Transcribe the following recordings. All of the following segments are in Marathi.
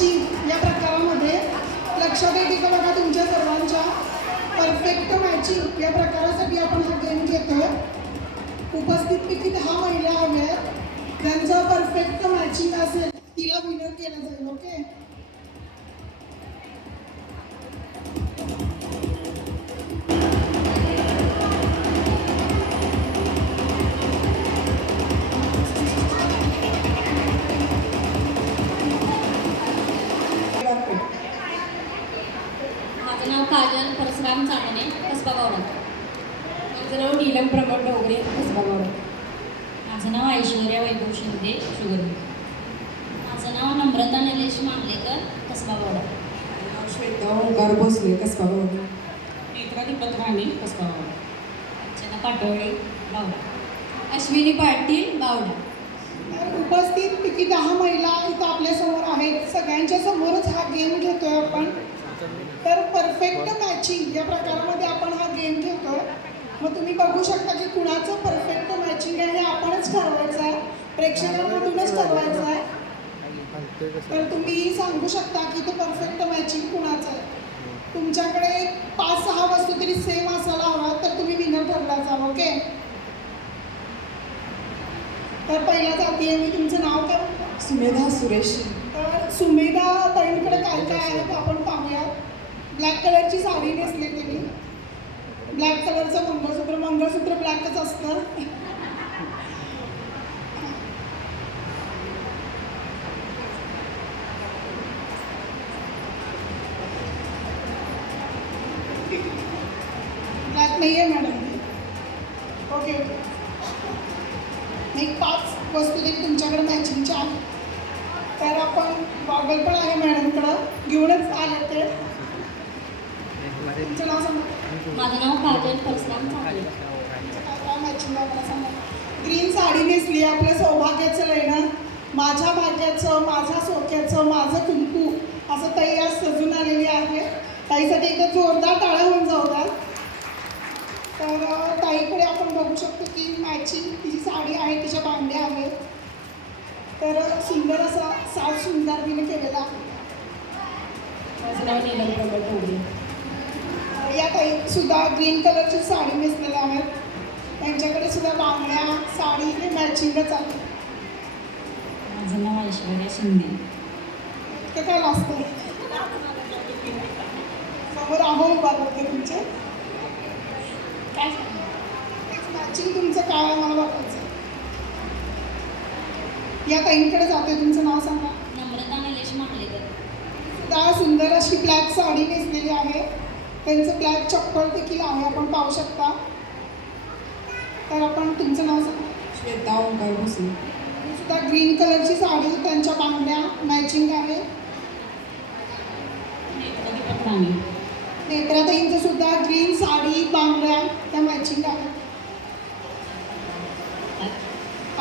मॅचिंग या प्रकारामध्ये लक्षात येते का बघा तुमच्या सर्वांच्या परफेक्ट मॅचिंग या प्रकारासाठी आपण हा गेम घेतोय. उपस्थितपैकी 10 महिला हव्या आहेत ज्यांचं परफेक्ट मॅचिंग असेल तिला विनर केलं जाईल. ओके, माझं नाव काजल परशुराम चांदणे, कसबा बावडा. माझं नाव नीलम प्रमोद डोंगरे, कसबा बावडा. माझं नाव ऐश्वर्या वैभव शिंदे, शुगर. माझं नाव नम्रता निलेश मांडलेकर, कसबा बावडा. नाव श्वेता ओंकार भोसले, कसबा बावडा. नेत्रा दीपक राणे, कसबा बावडा. अर्चना पाटोळे, बावडा. अश्विनी पाटील, बावडा. तर उपस्थितपैकी 10 महिला इथं आपल्या समोर आहेत. सगळ्यांच्या समोरच हा गेम घेतोय आपण. तर परफेक्ट मॅचिंग या प्रकारामध्ये आपण हा गेम घेतोय. मग तुम्ही बघू शकता की कुणाचं परफेक्ट मॅचिंग आहे हे आपणच ठरवायचं आहे, प्रेक्षकांमधूनच ठरवायचं आहे. तर तुम्ही सांगू शकता की तो परफेक्ट मॅचिंग कुणाचं आहे. तुमच्याकडे 5-6 वस्तू तरी सेम असायला हवा तर तुम्ही विनर ठरला जा. ओके, तर पहिला जाती आहे मी. तुमचं नाव काय? सुमेधा सुरेश. तर सुमेधा ताईंकडे काय काय आहे ते आपण पाहूयात. ब्लॅक कलरची साडी नेसली त्यांनी, ब्लॅक कलरचं मंगळसूत्र. मंगळसूत्र ब्लॅकच असतं. ब्लॅक नाही आहे मॅडम. ओके, एक 5 वस्तू तरी तुमच्याकडे मॅचिंगच्या आहेत. तर आपण गॉगल पण आहे मॅडमकडं, घेऊनच आले ते. तुमचं नाव सांगा. माझं नाव काजल परशुराम चांदणे. काय मॅचिंग आहे मला सांगा. ग्रीन साडी नेसली, आपलं सौभाग्याचं लेणं, माझ्या भाग्याचं, माझ्या सोक्याचं, माझं कुंकू असं ताई आज सजून आलेली आहे. ताईसाठी एकदा जोरदार टाळ्या होऊन जाऊ द्या. तर ताईकडे आपण बघू शकतो की मॅचिंग तिची साडी आहे, तिच्या बांगड्या आहेत. तर सुंदर असा साज सुंदर तिने केलेला आहे. माझं नाव नीलम प्रमोद डोंगरे. या ताई सुद्धा ग्रीन कलरची साडी नेसलेल्या आहेत. त्यांच्याकडे सुद्धा बांगड्या, साडी हे मॅचिंगच आहे. माझं नाव ऐश्वर्या शिंदे. ते काय लागतं समोर आहो उभा करते तुमचे. काय मॅचिंग तुमचं काय आहे मला बघायचं. या ताईंकडे जाते. तुमचं नाव सांगा. नम्रता निलेश मांडलेकर. त्या सुंदर अशी ब्लॅक साडी नेसलेली आहे. त्यांचं ब्लॅक चप्पल देखील आहे, आपण पाहू शकता. तर आपण तुमचं नाव सांगा. श्वेता ओंकार भोसले. सुद्धा ग्रीन कलरची साडी, त्यांच्या बांगड्या मॅचिंग आहे. नेत्रा दीपक राणे. नेत्राताईंचं सुद्धा ग्रीन साडी, बांगड्या त्या मॅचिंग आहे.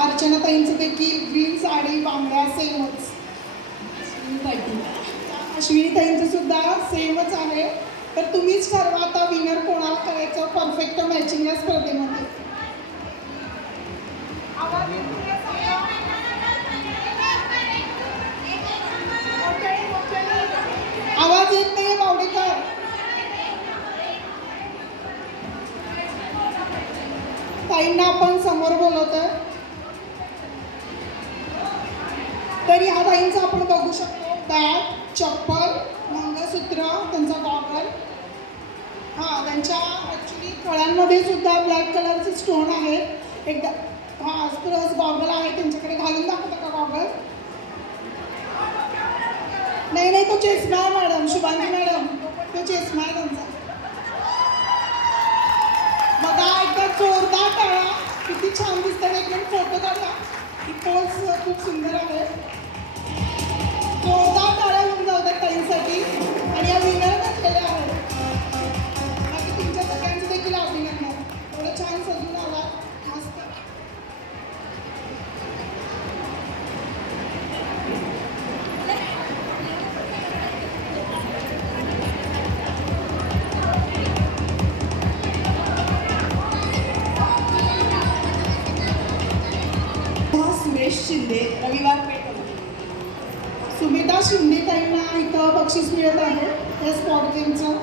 अर्चनाताईंचं देखील ग्रीन साडी, बांगड्या सेमच. अश्विनीताईंचं सुद्धा सेमच आहे. तर तुम्हीच ठरवा आता विनर कोणाला करायचं परफेक्ट मॅचिंग या स्पर्धेमध्ये. आवाज येत नाही बावडेकर. ताईंना आपण समोर बोलवतोय. तर या ताईंचं आपण बघू शकतो बॅग, चप्पल, मंगळसूत्र, त्यांचा गॉगल. हां, त्यांच्या ॲक्च्युली कळ्यांमध्ये सुद्धा ब्लॅक कलरचे स्टोन आहे. एकदा हां प्लस गॉगल आहे त्यांच्याकडे. घालून दाखवता का गॉगल? नाही नाही, तो चेस्मा आहे मॅडम, शुभांगी मॅडम, तो चेस्मा आहे त्यांचा. बघा एकदा जोरदार टाळा. किती छान दिसतात. एकदम फोटो काढला. ही पोज खूप सुंदर आहे. जोरदार टाळ्या होऊन जाऊ द्या ताईंसाठी. आणि या विनर नसलेल्या आहेत. बाकी तुमच्या सगळ्यांचं देखील अभिनंदन. एवढं छान सजून आला, मस्त. सुरेश शिंदे, रविवार पेठ. सुमेधा शिंदेताईंना इथं बक्षीस मिळत आहे या स्पॉट गेमचं.